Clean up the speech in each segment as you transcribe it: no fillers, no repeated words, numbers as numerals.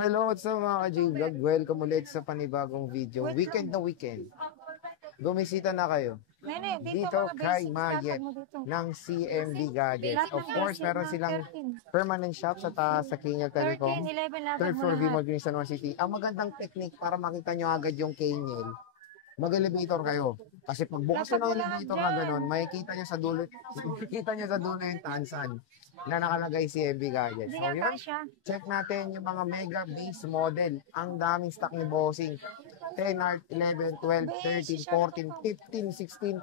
hello sa mga ka-J-Vlog. Welcome ulit sa panibagong video. Weekend na weekend. Gumisita na kayo. Dito kay Mayet ng CMB Gadgets. Of course, meron silang permanent shop sa taas sa Kenya Telecom. Third floor, Bimol Green, San Juan City. Ang magandang technique para makita nyo agad yung Kenyel, mag-elevator kayo. Kasi pag bukas nyo ng elevator na gano'n, makikita nyo sa dulo, yung tansan na nakalagay CMB Gadgets. So yun, check natin yung mga mega base model. Ang daming stock ni Bossing. 10, 11, 12, 13, 14, 15, 16.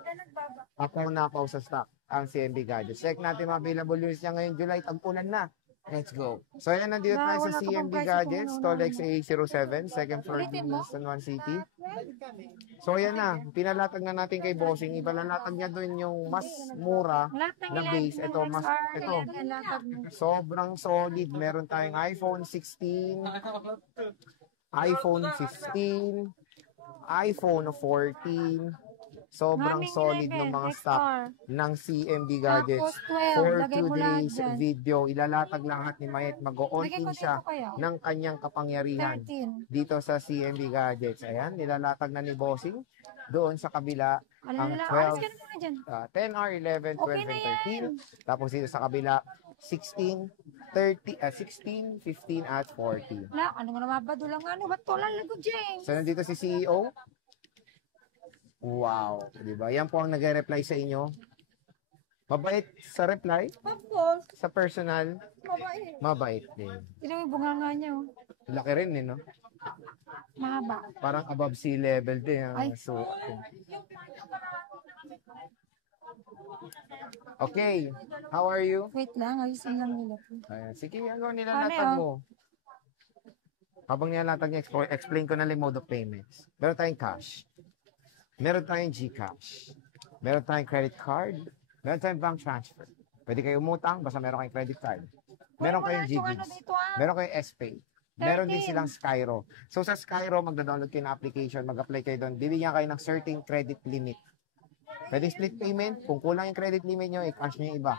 Ako na pa sa stock ang CMB Gadgets. Check natin mga available units niya ngayon July. Tag-ulan na. Let's go. So yan, nandito tayo sa CMB Gadgets, Tolex A07, second floor din San Juan City. So yan na, pinalatag na natin kay Bossing. Ipalatag niya doon yung mas mura na base. Ito, sobrang solid. Meron tayong iPhone 16, iPhone 15, iPhone 14. Sobrang solid ng mga stock ng CMB Gadgets. For today's video, ilalatag lahat ni Mayet. Mag-on-in siya ng kanyang kapangyarihan dito sa CMB Gadgets. Ayan, nilalatag na ni Bossing. Doon sa kabila, ang 10R, 11, 12, and 13. Tapos dito sa kabila, 16, 15, at 40. Ano nga naman ba? Dulang ano? Ba't to lang lago, James? So, nandito si CEO. Wow, di ba? Yan po ang nag-reply sa inyo. Mabait sa reply? Of course. Sa personal? Mabait. Mabait din. Sino yung bunganga niya? Laki rin, no? Mahaba. Parang above sea level din. Ay. So, okay, how are you? Wait lang, ayusin lang nila. Ayan. Sige, ano nilalatag mo? Habang nilalatag niya, explain ko na lang mode of payments. Meron tayong cash. Meron tayong GCash. Meron tayong credit card. Meron tayong bank transfer. Pwede kayo umutang, basta meron kayong credit card. Meron kayong GGigs. Meron kayong SPay. Meron din silang Skyro. So sa Skyro, magda-download kayo ng application, mag-apply kayo doon. Bibigyan kayo ng certain credit limit. Pwede split payment. Kung kulang yung credit limit nyo, i-cash nyo yung iba.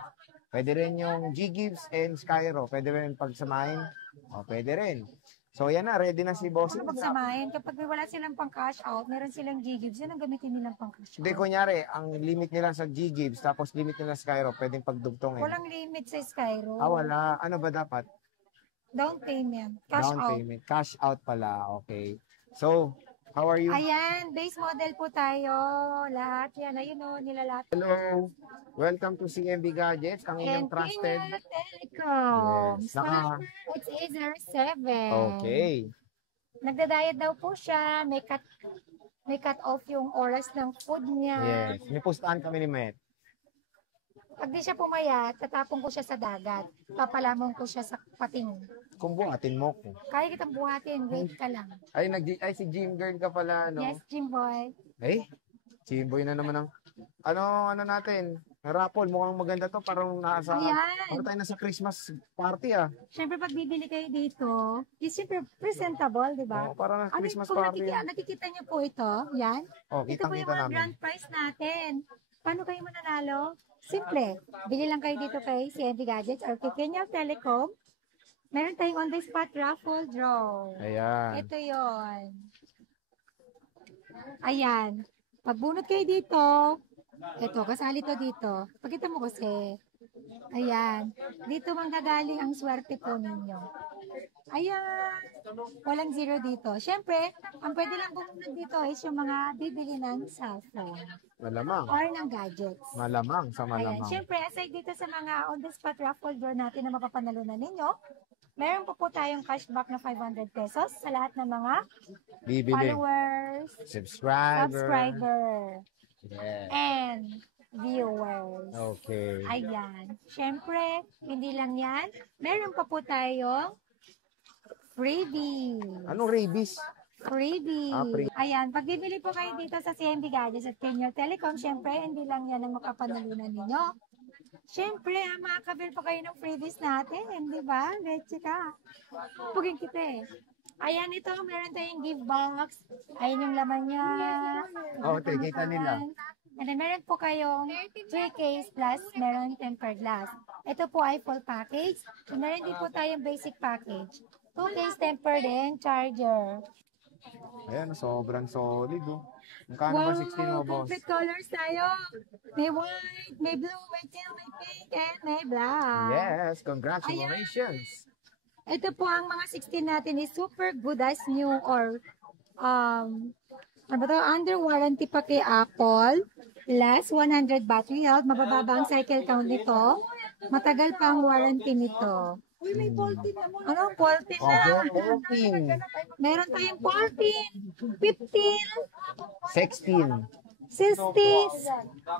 Pwede rin yung GGives and Skyro. Pwede rin pagsamahin. O, pwede rin. So, yan na. Ready na si Bossing. Pagsamahin, kapag wala silang pang-cash out, meron silang GGives, yan ang gamitin nilang pang-cash out. Hindi, kunyari, ang limit nila sa GGives, tapos limit nila sa Skyro, pwedeng pagdugtong. Walang limit sa Skyro. Wala. Ano ba dapat? Down payment. Cash Down out. payment. Cash out pala. Okay. So, how are you? Ayan, base model po tayo. Lahat yan. Ayun o, nilalat. Hello. Welcome to CMB Gadgets. Ang inyong trusted. Kenya Telecom. Yes. It's A07. Okay. Nagda-diet daw po siya. May cut off yung oras ng food niya. Yes. May postaan kami ni Met. Pag di siya pumayat, tatapon ko siya sa dagat. Papalamon ko siya sa pating. Kung buhatin mo ko. Kaya kitang buhatin, wait ka lang. Ay, si gym girl ka pala, no? Yes, Jimboy. Gym boy na naman ang... Ano natin? Raffle, mukhang maganda to. Parang nasa... Ano tayo nasa Christmas party, Siyempre, pag bibili kayo dito, is siyempre presentable, di ba? Parang nasa Christmas party. Nakikita niyo po ito, yan. Ito po yung mga namin. grand prize natin. Paano kayo mananalo? Simple. Bili lang kayo dito kay CMB Gadgets or kay Kenya Telecom. Meron tayong on-the-spot raffle draw. Ayan. Ito yon. Ayan. Pagbunot kayo dito, ito, kasali to dito. Pakita mo kasi. Ayan. Dito manggagaling ang swerte po ninyo. Ayan. Walang zero dito. Siyempre, ang pwede lang bumunod dito is yung mga bibili ng cellphone. Malamang. Or ng gadgets. Malamang sa malamang. Ayan. Siyempre, aside dito sa mga on-the-spot raffle draw natin na mapapanalunan ninyo, meron po tayong cashback na 500 pesos sa lahat ng mga followers, subscriber, and viewers. Okay. Ayan. Siyempre, hindi lang yan. Meron pa po tayong freebie. Anong rabies? Freebie. Ayan. Pag bibili po kayo dito sa CMB Gadgets at Kenya Telecom, siyempre, hindi lang yan ang makapanalunan ninyo. Siyempre, makakabil pa kayo ng freebies natin, di ba? Leche ka. Pugin kita eh. Ayan, ito, meron tayong gift box. Ayan yung laman niya. Okay, kita nila. And then, meron po kayong 3 case plus meron tempered glass. Ito po ay full package. And meron din po tayong basic package. 2 case tempered and charger. Ayan, sobrang solid, oh. Magkano ba 16 mo, boss? Complete colors tayo. May white, may blue, may teal, may pink, and may black. Yes, congratulations. Ito po ang mga 16 natin is super good as new or ano ba to? Under warranty pa kay Apple. Last 100 battery health. Mabababa ang cycle count nito. Matagal pa ang warranty nito. Uy, may 14 naman. Ano? 14 na. 14. Meron tayong 14, 15, 16. 60s.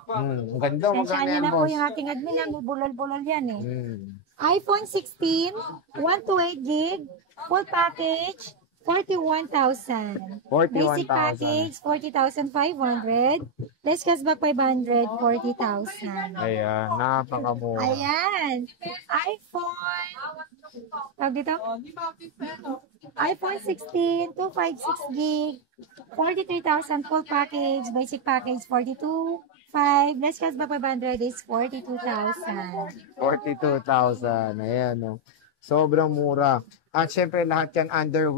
Ang ganda, magkano Sensya yan, na po boss? yung ating admin. May bulol-bulol yan eh. Hmm. iPhone 16, 128 gig, full package, 41,000. 41,000. Basic package, 40,500. Less cashback 500, 40,000. Ayan, napakamura. Ayan. iPhone. Tawag dito? iPhone 16, 256 gig, 43,000 full package, basic package 42,500, less cashback 500 is 42,000. 42,000. Ayan, no. Sobrang mura. At syempre, lahat yan under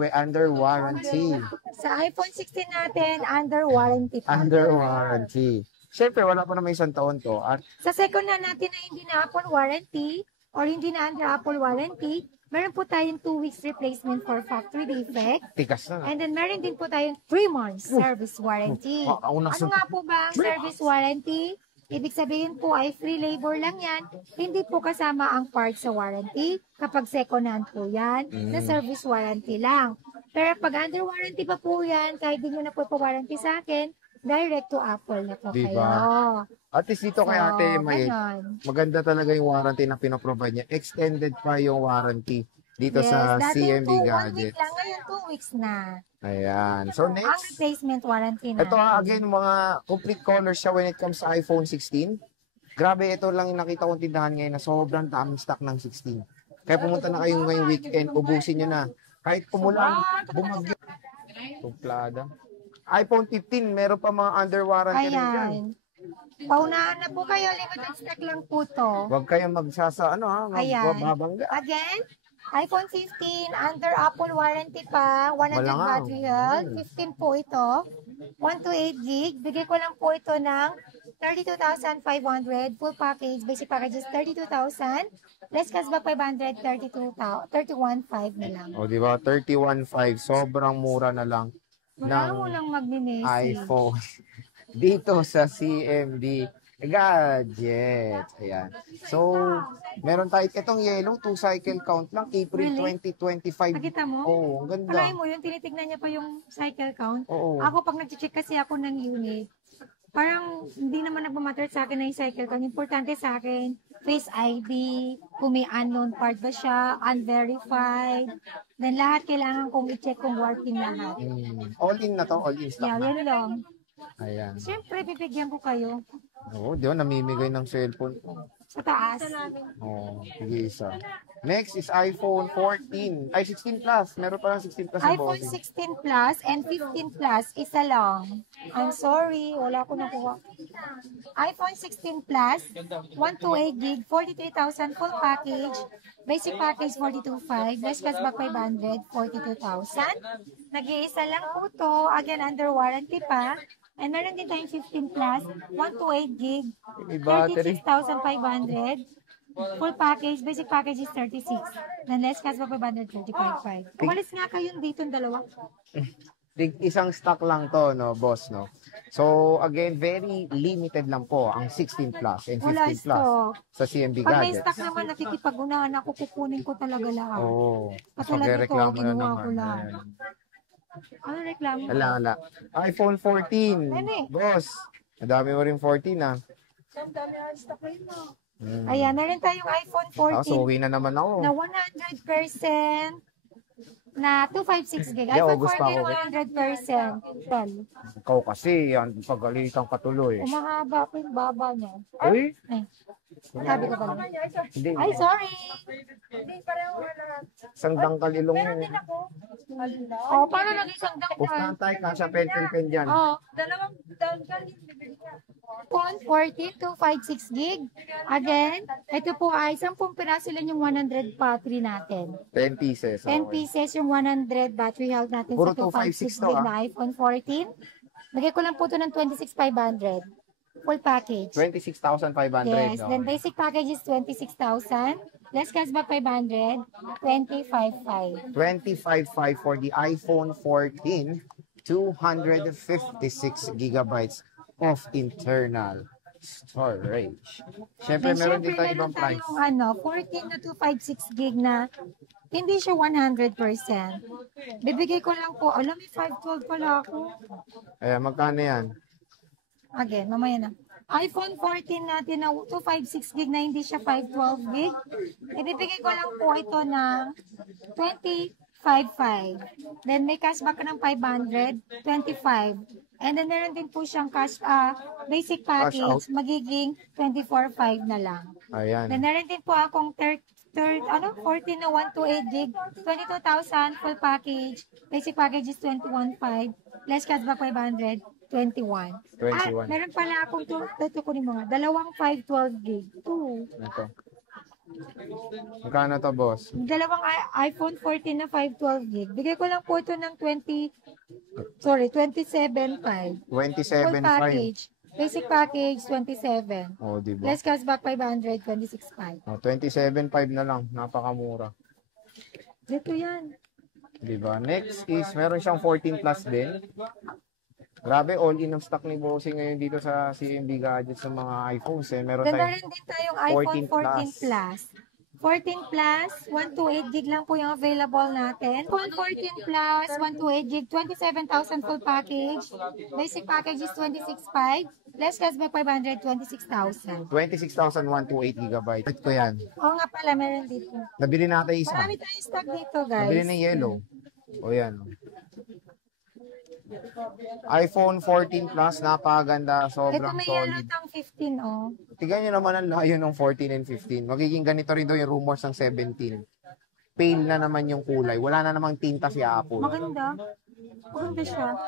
warranty. Sa iPhone 16 natin, under warranty pa. Under warranty. Syempre, wala pa naman 1 taon to. At Sa second hand natin na hindi na Apple warranty or hindi na under Apple warranty, meron po tayong 2 weeks replacement for factory defect. tikas na. And then meron din po tayong 3 months service warranty. Ano nga po ba ang service warranty? Ibig sabihin po ay free labor lang yan. Hindi po kasama ang parts sa warranty. Kapag second hand po yan, na service warranty lang. Pero pag under warranty pa po yan, kahit di nyo na po warranty sa akin, direct to Apple na po Diba? kayo. At least dito kay Ate May, ganon. maganda talaga yung warranty na pinaprovide niya. Extended pa yung warranty dito sa dati CMB 1 week Gadgets. lang, ngayon 2 weeks na. Ayan. So Ang next, replacement warranty na. ito again, mga complete colors siya when it comes sa iPhone 16. Grabe, ito lang yung nakita kong tindahan ngayon na sobrang daming stock ng 16. Kaya pumunta na kayo ngayong weekend, ubusin nyo na. Kahit umulan, bumagyo. Tuplada. iPhone 15, meron pa mga under warranty rin dyan. Ayan. Paunahan na po kayo, limited stock lang po to. Huwag kayong Ayan. magbabangga. Again, iPhone 15, under Apple warranty pa, 100 Malangaw. battery health, 15 po ito, 128 gig, bigay ko lang po ito ng 32,500, full package, basic package is 32,000, less cashback 500, 31,500 na lang. O, di ba? 31.5. Sobrang mura na lang Wala ng mo lang magninesi. iPhone dito sa CMB Gadgets. Ayan. So, meron tayo itong yellow, 2 cycle count lang, April Really? 2025. Nakita mo? Oo, ang ganda. Palay mo yun, tinitignan niya pa yung cycle count. Oo. Ako, pag nag-check kasi ako ng unit, parang hindi naman nagmamatter sa akin na yung cycle count. Importante sa akin, Face ID, kung may unknown part ba siya, unverified. Then lahat kailangan kong i-check kung working lahat. All in na to, all in stock Yeah, na. yun lang. Ayan. Siyempre, bibigyan ko kayo Oo, di ba? Namimigay ng cellphone. sa taas. Oo, sige isa. Next is iPhone 14. Ay, 16 Plus. Meron pa lang 16 Plus na iPhone bossing. 16 Plus and 15 Plus, isa lang. I'm sorry, wala ko nakuha. iPhone 16 Plus, 128 gig, 43,000 full package, basic package 42,500, less cashback 500, 42,000. Nag-iisa lang po to, again under warranty pa. And meron din tayong 15 Plus, 128 gig, May battery. 36,500. Full package, basic package is 36. Then less cashback 500, 35,500. Umalis nga kayo dito yung dalawa. Isang stock lang to, no, boss, no? So, again, very limited lang po ang 16 Plus and 15 Wala Plus stock. sa CMB Pag may Gadgets. stock naman, nakikipag-unahan ako, kukunin ko talaga lahat. Oo. Katulad nito, Magreklamo na kinuha naman. ko lang. Ayan. Ano reklamo? Wala. iPhone 14. Nene. Boss, madami mo rin 14, ah. Ayan, meron tayong iPhone So, 14 uwi na naman ako. na 100% na 256 gig. Yeah, iPhone August pa 14 ako. 100%. Well, Ikaw kasi, yan, pagalitan ka tuloy. umahaba pa yung baba niya. Uy, Ay, Sabi ko ba? Hindi. Ay, sorry. Isang dangkal ilong yun. Oh, paano naging isang dangkal? Pustahan tayo, kasha pen dyan. Oh, dalawang dangkal yung bibili niya. 140 256 gig. Again, ito po ay 10 piraso lang yung 100 battery natin. 10 pieces. 10 pieces yung 100 battery health natin Puro sa 256 256 to, gig na iPhone 14. Lagay ko lang po ito ng 26,500. Full package. 26,500. Yes, then basic package is 26,000. Less cashback 500, 25,500. 25.5 for the iPhone 14, 256 gigabytes of internal storage. Siyempre, meron din tayo ibang price. Tayong 14 na 256 gig na hindi siya 100%. Bibigay ko lang po, alam mo, 512 pala ako. Ayan, magkano yan? Again, mamaya na. iPhone 14 natin na 256 gig na hindi siya 512 gig. Ibibigay ko lang po ito na 25,500. Then may cashback ka ng 500, 25. And then meron din po siyang basic package, magiging 24,500 na lang. Ayan. Then meron din po akong 14 na 128 gig, 22,000 full package. Basic package is 21,500. Less cashback 500. 21. 21. Meron pala akong ito ko ni mga dalawang 512 gig. Ito. Magkano to, boss? Dalawang iPhone 14 na 512 gig. Bigay ko lang po ito ng 27,500. 27.5. Full package. Basic package 27. Oh, diba? Less cashback 500, 26,500. Oh, 27.5 na lang. Napakamura. Dito yan. Diba? Next is, meron siyang 14 plus din. Grabe, all-in ang stock ni Bossing ngayon dito sa CMB Gadgets ng mga iPhones. Meron Then tayong meron din tayong iPhone 14 Plus. 14 Plus, 128 gig lang po yung available natin. iPhone 14 Plus, 128 gig, 27,000 full package. Basic package is 26,500. Less cashback 500, 26,000. 26,128 gigabyte. Ito ko yan. Oo nga pala, meron dito. Nabili natin isa. Marami tayong stock dito, guys. Nabili ng yellow. O yan. iPhone 14 Plus, napakaganda, Ito sobrang may solid. yalatang 15, oh. Tignan nyo naman ang layo ng 14 and 15. Magiging ganito rin daw yung rumors ng 17. Pale na naman yung kulay. Wala na namang tinta si Apple. Maganda. Maganda siya.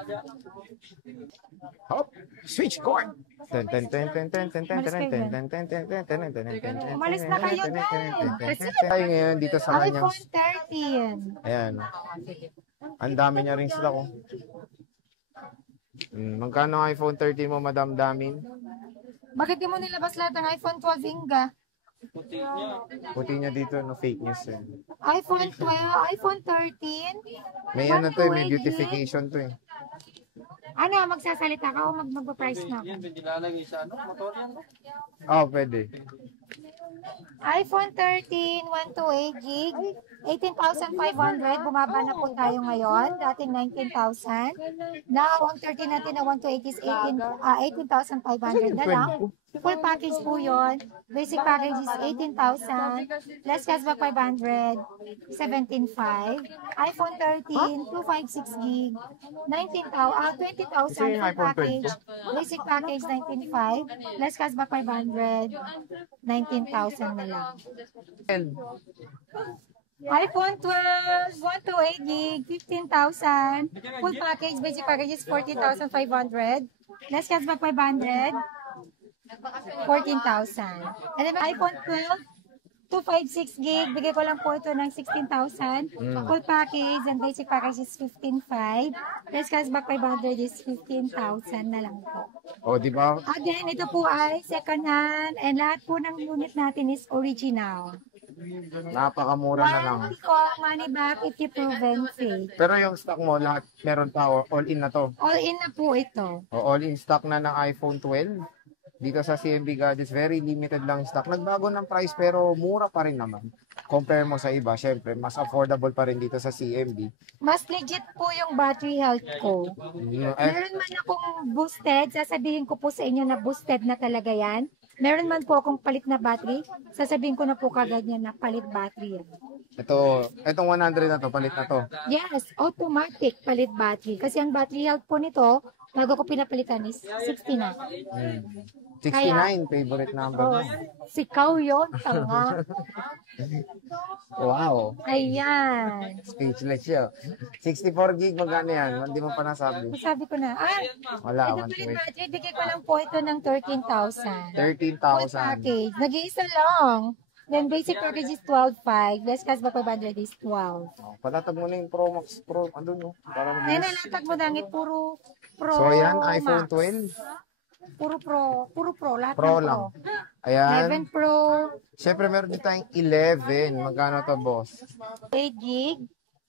Hop! Switch cord! Umalis na kayo, guys. Tayo ngayon dito sa kanyang... iPhone 13. Ayan. Ang dami niya rin sila ko. Magkano ang iPhone 13 mo, Madam Damin? Bakit di mo nilabas lahat ng iPhone 12 Inga? Puti niya dito, no, fake news eh. iPhone 12, iPhone 13. May ano to eh, may beautification to eh. Ano, magsasalita ka o magpa-price na ako? Oh, pwede. iPhone 13, 128 gig, 18,500. Bumaba na po tayo ngayon. Dating 19,000. Now, ang 13 natin na 128 is 18,500 na lang. Full package po yun. Basic package is 18,000. Less cashback 500, 17,500. iPhone 13, 256 gig, 20,000 full package. Basic package 19,500. Less cashback 500, 19,000 na lang. iPhone 12, 128 gig, 15,000. Full package, basic package is 14,500. Less cashback 500, 14,000. And then iPhone 12, 256 gig, bigay ko lang po ito ng 16,000. Full package and basic package is 15,500. Less cashback 500 is 15,000 na lang po. Oh, di ba? Again, ito po ay second hand and lahat po ng unit natin is original. Napakamura na lang. Warranty ko, money back if you proven fake. Pero yung stock mo, lahat meron pa, all in na to. All in na po ito. O, all in stock na ng iPhone 12. Dito sa CMB Gadgets, very limited lang stock. Nagbago ng price pero mura pa rin naman. Compare mo sa iba, syempre, mas affordable pa rin dito sa CMB. Mas legit po yung battery health ko. Meron man akong boosted, sasabihin ko po sa inyo na boosted na talaga yan. Meron man po akong palit na battery, sasabihin ko na po kagad yan na palit battery yan. Itong 100 na to, palit na to. Yes, automatic palit battery. Kasi ang battery health po nito, bago ko pinapalitan is 69. 69, favorite number mo. Oh, sikaw yun, tanga. Wow. Ayan. Speechless siya. 64 gig, magkano yan? Hindi mo pa nasabi. Sabi ko na, Wala, ito ulit budget, bigay ko lang po ito ng 13,000. 13,000. Full package. Nag-iisa lang. Then basic package is 12,500. Less cashback 500 is 12. Patatag mo na yung Pro Max Pro. Ano no? Para Then mabilis. nalatag mo lang, puro Pro So, ayan, iPhone Max. 12. Puro Pro, lahat Pro ng lang. Pro. Ayan. 11 Pro, Siyempre, meron din tayong 11. Magkano to, boss? 8 gig.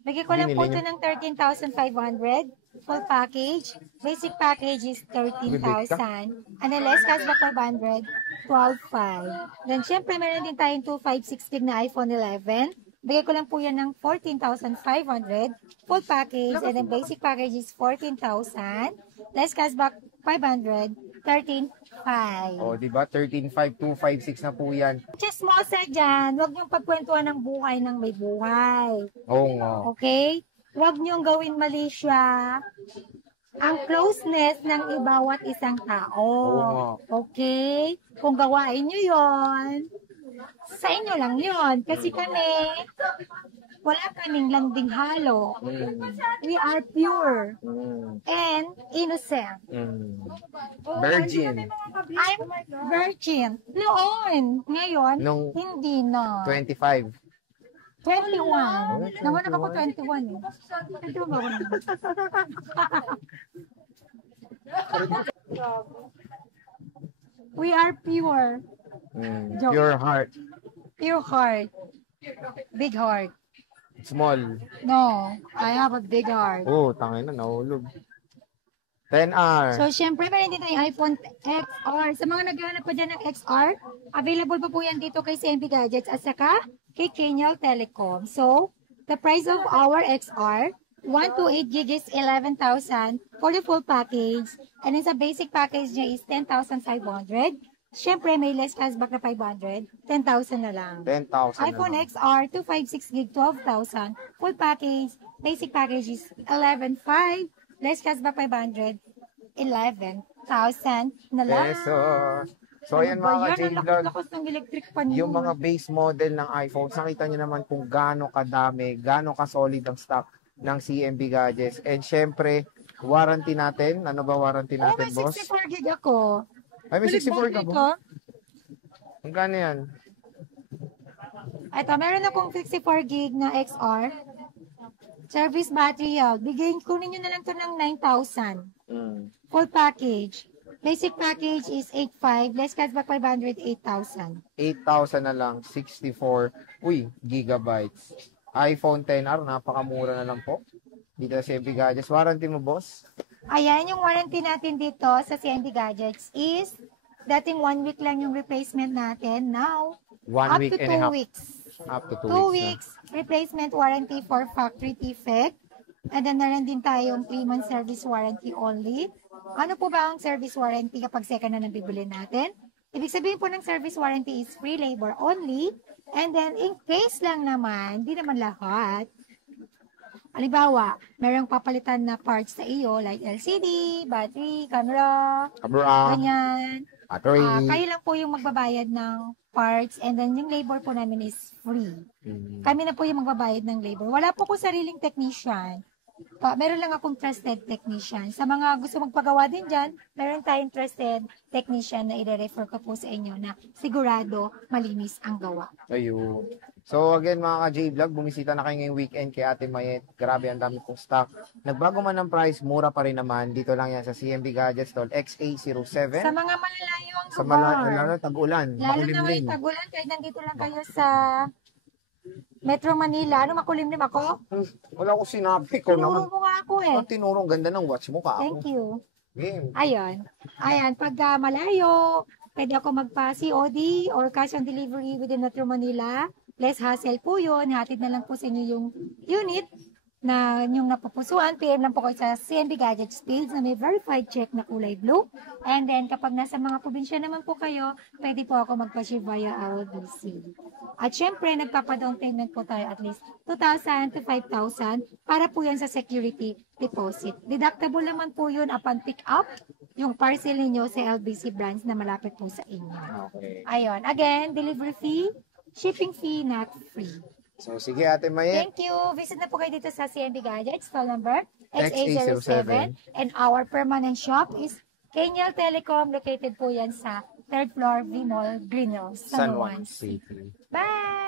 Bigay ko lang po Binili ito ng 13,500. Full package. Basic package is 13,000. And then less cashback 500, 12,500. Then syempre meron din tayong 256 gig na iPhone 11. Bigay ko lang po yan ng 14,500. Full package. And then basic package is 14,000. Less cashback 500, 13,500. O, di ba? 13,500, 256 na po yan. Just small set dyan. Huwag niyong pagkwentuhan ng buhay ng may buhay. Oo nga. Okay? Huwag niyong gawin mali siya. Ang closeness ng ibawat isang tao. Oo nga. Okay? Kung gawain niyo yon, sa inyo lang yon. Kasi kami, wala kaming landing halo. We are pure and innocent. Virgin. I'm virgin. Noon. Ngayon, Nung hindi na. 25. 21. Nawanak ako 21 eh. 21 ba ako naman? We are pure. Joke. Pure heart. Pure heart. Big heart. Small. No, I have a big heart. Oh, tangin na, nahulog. 10R. So, syempre, meron din tayong iPhone XR. Sa mga naghahanap pa dyan ng XR, available pa po yan dito kay CMB Gadgets at saka kay Kenyal Telecom. So, the price of our XR, 128 gig is 11,000 for the full package. And then sa basic package niya is 10,500. Syempre, may less cashback na 500. 10,000 na lang. 10,000 na iPhone lang. XR, 256 gig, 12,000. Full package, basic package is 11,500. Less cashback 500, 11,000 na lang. Pesos. So, ayan mga Ano ba yan? Ang ka-J-Vlog. lakas ng electric pan yun. Yung mga base model ng iPhone, nakita nyo naman kung gaano kadami, gaano ka-solid ang stock ng CMB Gadgets. And syempre, warranty natin. Ano ba warranty Oh, natin, may boss? 64 gig ako. Ay, may 64 ka Balik ba? Magkano yan? Ito, meron akong 64 gig na XR. Service battery health. Kunin nyo na lang to ng 9,000. Full package. Basic package is 8,500. Less cashback 500, 8,000. 8,000 na lang, 64, gigabytes. iPhone XR, napakamura na lang po. Dito sa CMB Gadgets. Warranty mo, boss? Ayan, yung warranty natin dito sa CMB Gadgets is dating 1 week lang yung replacement natin. Now, 1 up week to and a 2 half. weeks. Up to 2 2 weeks. weeks replacement warranty for factory defect. And then meron din tayong 3-month service warranty only. Ano po ba ang service warranty kapag second na bibili natin? Ibig sabihin po ng service warranty is free labor only. And then in case lang naman, hindi naman lahat. Halimbawa, merong papalitan na parts sa iyo like LCD, battery, camera, Camera, ganyan. battery. Kayo lang po yung magbabayad ng parts and then yung labor po namin is free. Kami na po yung magbabayad ng labor. Wala po ko sariling technician. Meron lang akong trusted technician. Sa mga gusto magpagawa din dyan, meron tayong trusted technician na i-refer ko po sa inyo na sigurado malinis ang gawa. Ayun. So again mga ka-J-Vlog, bumisita na kayo ngayong weekend kay Ate Mayet. Grabe, ang dami pong stock. Nagbago man ng price, mura pa rin naman. Dito lang yan sa CMB Gadgets Store XA07. Sa mga malalayo ang Sa lugar, lalo tag-ulan, lalo na may makulimlim. tagulan, kahit nandito lang kayo sa Metro Manila. Ano, makulimlim ako? Wala ko sinabi ko Tinuro naman. mo nga ako eh. Ang tinurong ganda ng watch mo ka. Thank you. Game. Ayun. Ayan, pag malayo, pwede ako magpa-COD or cash on delivery within Metro Manila. Less hassle po yun. Hatid na lang po sa inyo yung unit. na yung napupusuan, PM lang po kayo sa CMB Gadgets page na may verified check na kulay blue. And then, kapag nasa mga probinsya naman po kayo, pwede po ako mag-cashier via LBC. At syempre, nagpapadown payment po tayo at least 2,000 to 5,000 para po yan sa security deposit. Deductible naman po yun upon pick up yung parcel ninyo sa LBC branch na malapit po sa inyo. Okay. Ayun. Again, delivery fee, shipping fee, not free. So, sige, Ate Mayet. Thank you. Visit na po kayo dito sa CMB Gadgets, stall number XA07. XA07. And our permanent shop is Kenyal Telecom. Located po yan sa 3rd floor, V-Mall, Green Hills, San San Juan Juan. City. Bye!